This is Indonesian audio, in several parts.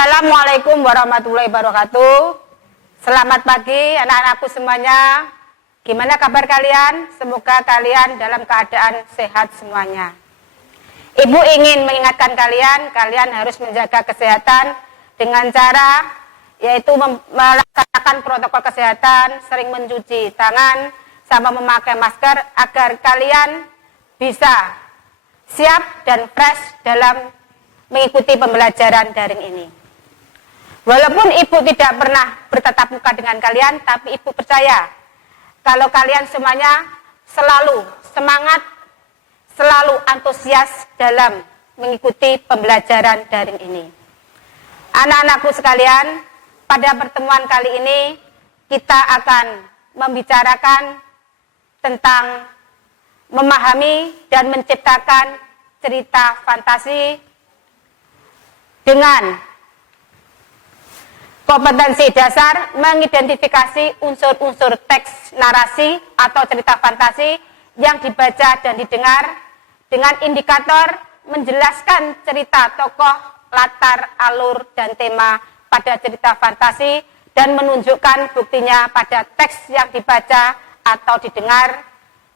Assalamualaikum warahmatullahi wabarakatuh. Selamat pagi anak-anakku semuanya. Gimana kabar kalian? Semoga kalian dalam keadaan sehat semuanya. Ibu ingin mengingatkan kalian harus menjaga kesehatan dengan cara yaitu melaksanakan protokol kesehatan, sering mencuci tangan, sama memakai masker agar kalian bisa siap dan fresh dalam mengikuti pembelajaran daring ini. Walaupun ibu tidak pernah bertatap muka dengan kalian, tapi ibu percaya kalau kalian semuanya selalu semangat, selalu antusias dalam mengikuti pembelajaran daring ini. Anak-anakku sekalian, pada pertemuan kali ini kita akan membicarakan tentang memahami dan menciptakan cerita fantasi dengan kompetensi dasar mengidentifikasi unsur-unsur teks narasi atau cerita fantasi yang dibaca dan didengar dengan indikator menjelaskan cerita tokoh, latar, alur, dan tema pada cerita fantasi dan menunjukkan buktinya pada teks yang dibaca atau didengar,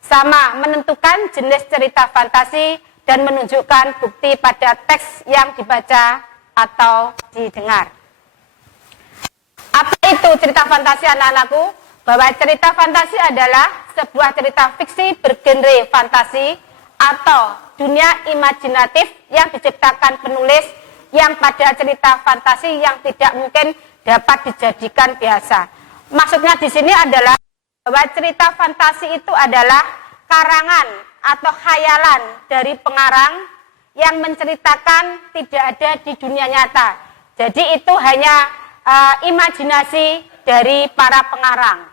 sama menentukan jenis cerita fantasi dan menunjukkan bukti pada teks yang dibaca atau didengar. Apa itu cerita fantasi anak-anakku? Bahwa cerita fantasi adalah sebuah cerita fiksi bergenre fantasi atau dunia imajinatif yang diciptakan penulis yang pada cerita fantasi yang tidak mungkin dapat dijadikan biasa. Maksudnya di sini adalah bahwa cerita fantasi itu adalah karangan atau khayalan dari pengarang yang menceritakan tidak ada di dunia nyata. Jadi itu hanya imajinasi dari para pengarang.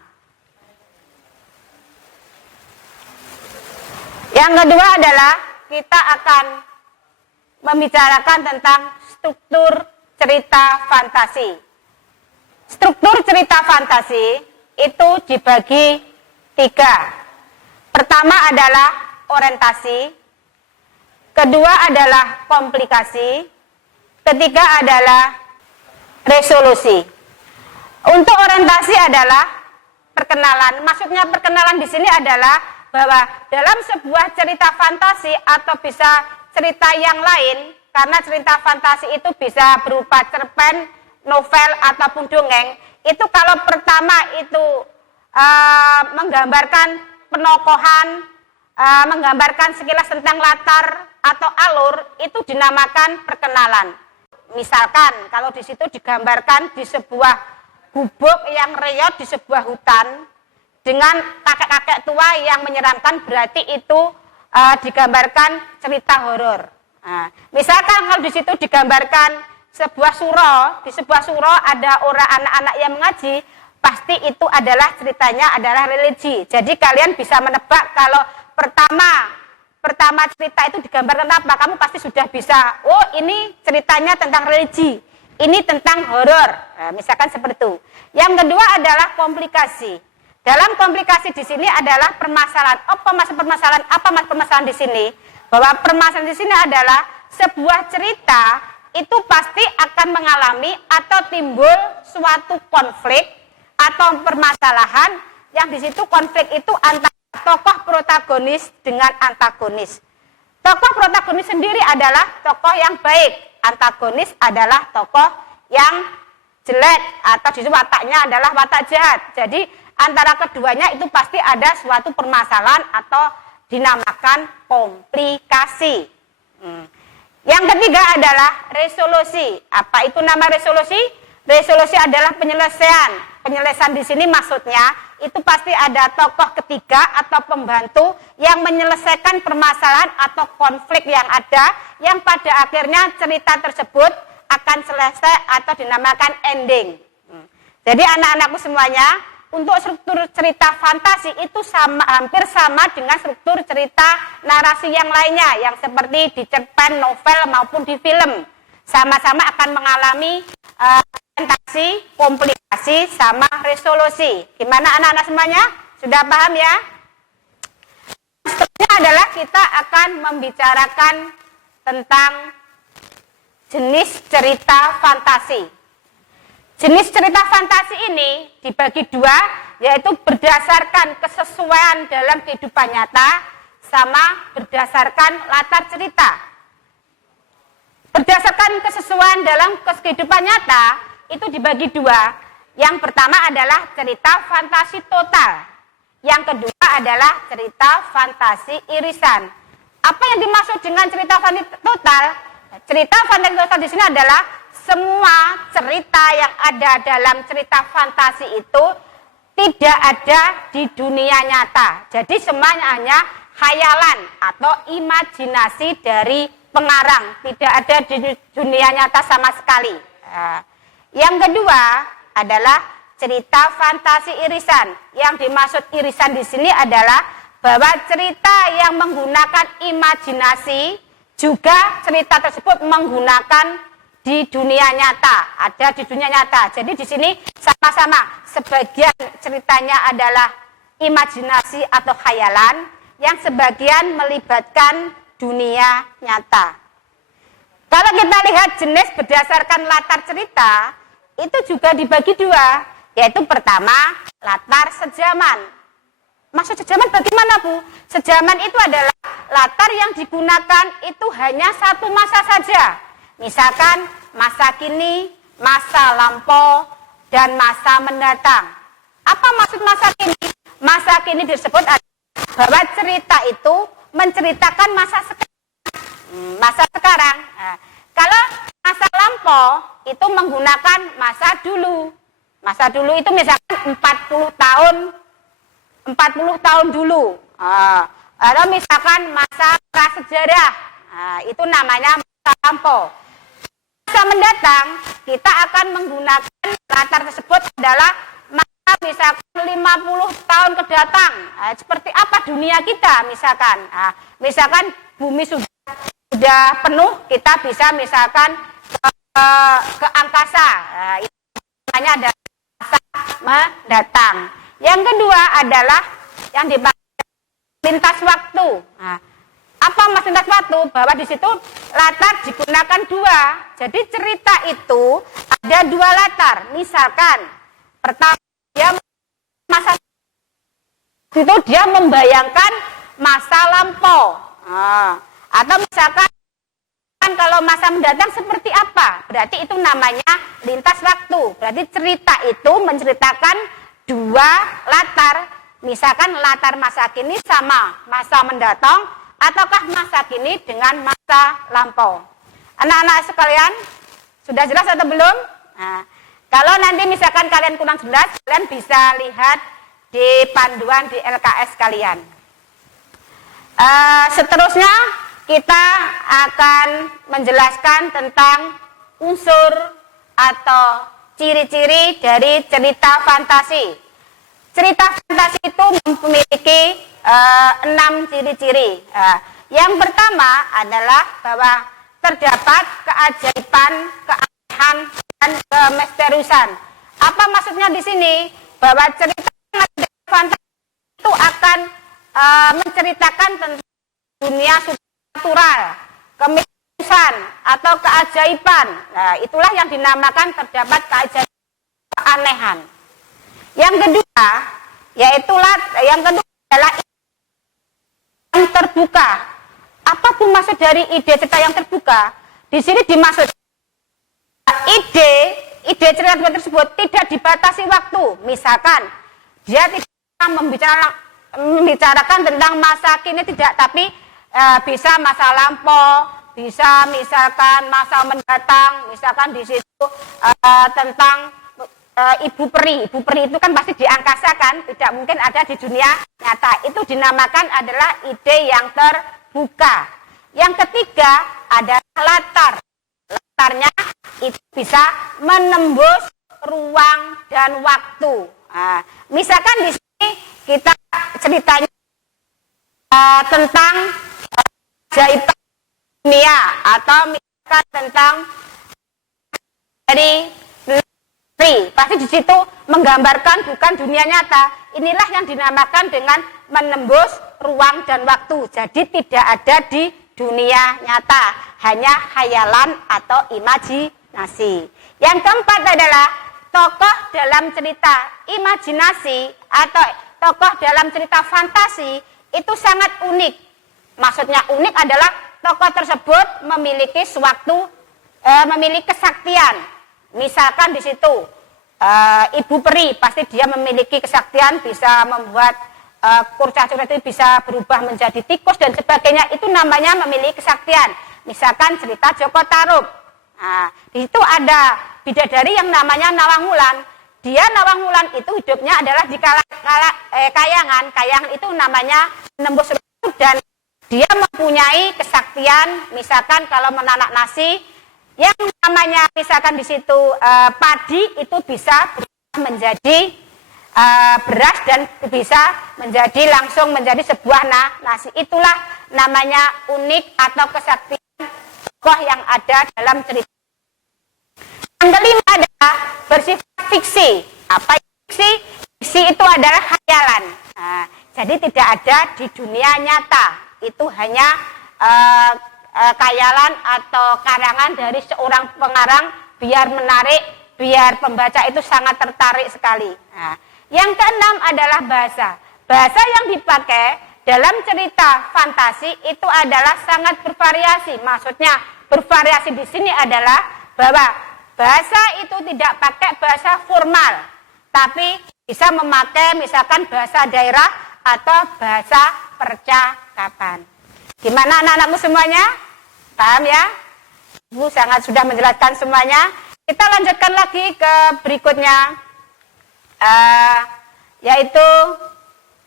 Yang kedua adalah kita akan membicarakan tentang struktur cerita fantasi. Struktur cerita fantasi itu dibagi 3. Pertama adalah orientasi, kedua adalah komplikasi, ketiga adalah resolusi. Untuk orientasi adalah perkenalan. Maksudnya perkenalan di sini adalah bahwa dalam sebuah cerita fantasi atau bisa cerita yang lain, karena cerita fantasi itu bisa berupa cerpen, novel ataupun dongeng. Itu kalau pertama itu menggambarkan penokohan, menggambarkan sekilas tentang latar atau alur, itu dinamakan perkenalan. Misalkan kalau di situ digambarkan di sebuah gubuk yang reot di sebuah hutan dengan kakek-kakek tua yang menyeramkan, berarti itu digambarkan cerita horor. Nah, misalkan kalau di situ digambarkan sebuah surau, di sebuah surau ada orang anak-anak yang mengaji, pasti itu adalah ceritanya adalah religi. Jadi kalian bisa menebak kalau pertama cerita itu digambarkan apa, kamu pasti sudah bisa, oh ini ceritanya tentang religi, ini tentang horor, nah, misalkan seperti itu. Yang kedua adalah komplikasi. Dalam komplikasi di sini adalah permasalahan. Apa permasalahan di sini? Bahwa permasalahan di sini adalah sebuah cerita itu pasti akan mengalami atau timbul suatu konflik atau permasalahan yang di situ konflik itu antara tokoh protagonis dengan antagonis. Tokoh protagonis sendiri adalah tokoh yang baik, antagonis adalah tokoh yang jelek atau disebut wataknya adalah watak jahat. Jadi antara keduanya itu pasti ada suatu permasalahan atau dinamakan komplikasi. Yang ketiga adalah resolusi. Apa itu nama resolusi? Resolusi adalah penyelesaian. Penyelesaian di sini maksudnya itu pasti ada tokoh ketiga atau pembantu yang menyelesaikan permasalahan atau konflik yang ada, yang pada akhirnya cerita tersebut akan selesai atau dinamakan ending. Jadi anak-anakku semuanya, untuk struktur cerita fantasi itu hampir sama dengan struktur cerita narasi yang lainnya, yang seperti di cerpen, novel maupun di film. Sama-sama akan mengalami orientasi, komplikasi, sama resolusi. Gimana anak-anak semuanya? Sudah paham ya? Seterusnya adalah kita akan membicarakan tentang jenis cerita fantasi. Jenis cerita fantasi ini dibagi dua, yaitu berdasarkan kesesuaian dalam kehidupan nyata sama berdasarkan latar cerita. Berdasarkan kesesuaian dalam kehidupan nyata itu dibagi dua. Yang pertama adalah cerita fantasi total. Yang kedua adalah cerita fantasi irisan. Apa yang dimaksud dengan cerita fantasi total? Cerita fantasi total di sini adalah semua cerita yang ada dalam cerita fantasi itu tidak ada di dunia nyata. Jadi semuanya hanya khayalan atau imajinasi dari pengarang, tidak ada di dunia nyata sama sekali. Yang kedua adalah cerita fantasi irisan. Yang dimaksud irisan di sini adalah bahwa cerita yang menggunakan imajinasi juga cerita tersebut menggunakan di dunia nyata, ada di dunia nyata. Jadi di sini sama-sama sebagian ceritanya adalah imajinasi atau khayalan, yang sebagian melibatkan dunia nyata. Kalau kita lihat jenis berdasarkan latar cerita, itu juga dibagi dua, yaitu pertama latar sejaman. Maksud sejaman bagaimana, Bu? Sejaman itu adalah latar yang digunakan itu hanya satu masa saja. Misalkan masa kini, masa lampau, dan masa mendatang. Apa maksud masa kini? Masa kini disebut bahwa cerita itu menceritakan masa sekarang. Nah, kalau masa lampau itu menggunakan masa dulu. Masa dulu itu misalkan 40 tahun dulu. Atau misalkan masa prasejarah. Itu namanya masa lampau. Masa mendatang kita akan menggunakan latar tersebut adalah masa misalkan 50 tahun ke datang. Seperti apa dunia kita misalkan. Misalkan bumi sudah penuh, kita bisa misalkan ke angkasa. Itu namanya adalah masa mendatang. Yang kedua adalah yang dimaksud lintas waktu. Apa mas lintas waktu? Bahwa di situ latar digunakan dua. Jadi cerita itu ada dua latar. Misalkan pertama dia membayangkan masa lampau. Atau misalkan kalau masa mendatang seperti apa? Berarti itu namanya lintas waktu. Berarti cerita itu menceritakan dua latar. Misalkan latar masa kini sama masa mendatang, ataukah masa kini dengan masa lampau. Anak-anak sekalian, sudah jelas atau belum? Nah, kalau nanti misalkan kalian kurang jelas, kalian bisa lihat di panduan di LKS kalian. Seterusnya kita akan menjelaskan tentang unsur atau ciri-ciri dari cerita fantasi. Cerita fantasi itu memiliki 6 ciri-ciri. Yang pertama adalah bahwa terdapat keajaiban, keanehan, dan kemisteriusan. Apa maksudnya di sini? Bahwa cerita fantasi itu akan menceritakan tentang dunia supernatural, kemisteriusan atau keajaiban. Nah, itulah yang dinamakan terdapat keajaiban, keanehan. Yang kedua, yang kedua adalah yang terbuka. Apapun maksud dari ide cerita yang terbuka, di sini dimaksud ide cerita tersebut tidak dibatasi waktu. Misalkan dia tidak membicarakan tentang masa kini tidak, tapi bisa masa lampau, bisa misalkan masa mendatang, misalkan di situ tentang ibu peri itu kan pasti di angkasa kan, tidak mungkin ada di dunia nyata. Itu dinamakan adalah ide yang terbuka. Yang ketiga adalah latarnya itu bisa menembus ruang dan waktu. Misalkan di sini kita ceritanya tentang keajaiban dunia, atau misalkan tentang dari pasti di situ menggambarkan bukan dunia nyata. Inilah yang dinamakan dengan menembus ruang dan waktu. Jadi tidak ada di dunia nyata, hanya khayalan atau imajinasi. Yang keempat adalah tokoh dalam cerita imajinasi atau tokoh dalam cerita fantasi itu sangat unik. Maksudnya unik adalah tokoh tersebut memiliki memiliki kesaktian. Misalkan di situ ibu peri, pasti dia memiliki kesaktian bisa membuat kurcaci itu bisa berubah menjadi tikus dan sebagainya. Itu namanya memiliki kesaktian. Misalkan cerita Joko Tarub. Nah, di situ ada bidadari yang namanya Nawang Wulan. Dia Nawang Wulan itu hidupnya adalah di kayangan. Kayangan itu namanya menembus dan dia mempunyai kesaktian. Misalkan kalau menanak nasi, yang namanya misalkan di situ padi itu bisa berubah menjadi beras dan bisa langsung menjadi sebuah nasi. Itulah namanya unik atau kesaktian tokoh yang ada dalam cerita. Yang kelima adalah bersifat fiksi. Apa fiksi? Fiksi itu adalah khayalan. Nah, jadi tidak ada di dunia nyata. Itu hanya khayalan atau karangan dari seorang pengarang biar menarik, biar pembaca itu sangat tertarik sekali. Nah, yang keenam adalah bahasa. Bahasa yang dipakai dalam cerita fantasi itu adalah sangat bervariasi. Maksudnya bervariasi di sini adalah bahwa bahasa itu tidak pakai bahasa formal, tapi bisa memakai misalkan bahasa daerah atau bahasa percakapan. Gimana anak-anakmu semuanya? Paham ya? Ibu sangat sudah menjelaskan semuanya. Kita lanjutkan lagi ke berikutnya, yaitu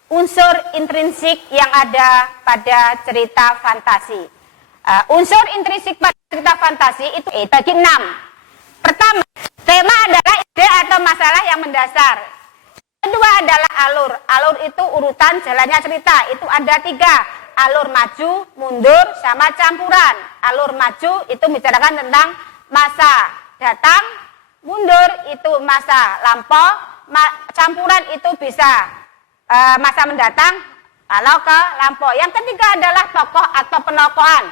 unsur intrinsik yang ada pada cerita fantasi. Unsur intrinsik pada cerita fantasi itu bagi 6. Pertama, tema adalah ide atau masalah yang mendasar. Kedua adalah alur. Alur itu urutan jalannya cerita. Itu ada 3. Alur maju, mundur, sama campuran. Alur maju itu bicarakan tentang masa datang, mundur itu masa lampau, campuran itu bisa masa mendatang, kalau ke lampau. Yang ketiga adalah tokoh atau penokohan.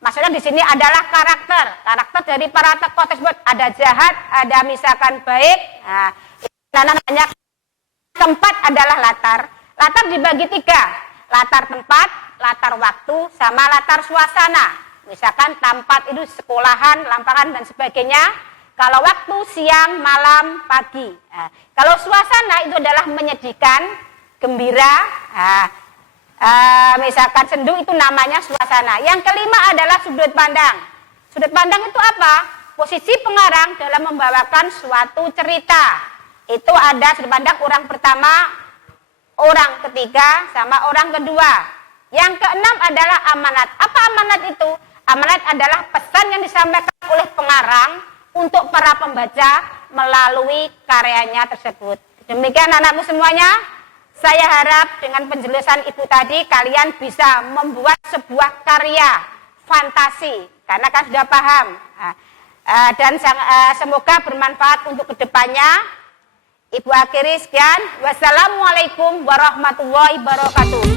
Maksudnya di sini adalah karakter. Karakter dari para tokoh tersebut ada jahat, ada misalkan baik. Nah, namanya. Tempat adalah latar. Latar dibagi 3. Latar tempat, latar waktu, sama latar suasana. Misalkan tempat itu sekolahan, lapangan dan sebagainya. Kalau waktu siang, malam, pagi. Nah, kalau suasana itu adalah menyedihkan, gembira. Nah, misalkan sendu itu namanya suasana. Yang kelima adalah sudut pandang. Sudut pandang itu apa? Posisi pengarang dalam membawakan suatu cerita. Itu ada sudut pandang orang pertama, orang ketiga, sama orang kedua. Yang keenam adalah amanat. Apa amanat itu? Amanat adalah pesan yang disampaikan oleh pengarang untuk para pembaca melalui karyanya tersebut. Demikian anakku semuanya. Saya harap dengan penjelasan ibu tadi kalian bisa membuat sebuah karya fantasi. Karena kan sudah paham. Dan semoga bermanfaat untuk kedepannya. Ibu akhiri sekian. Wassalamualaikum warahmatullahi wabarakatuh.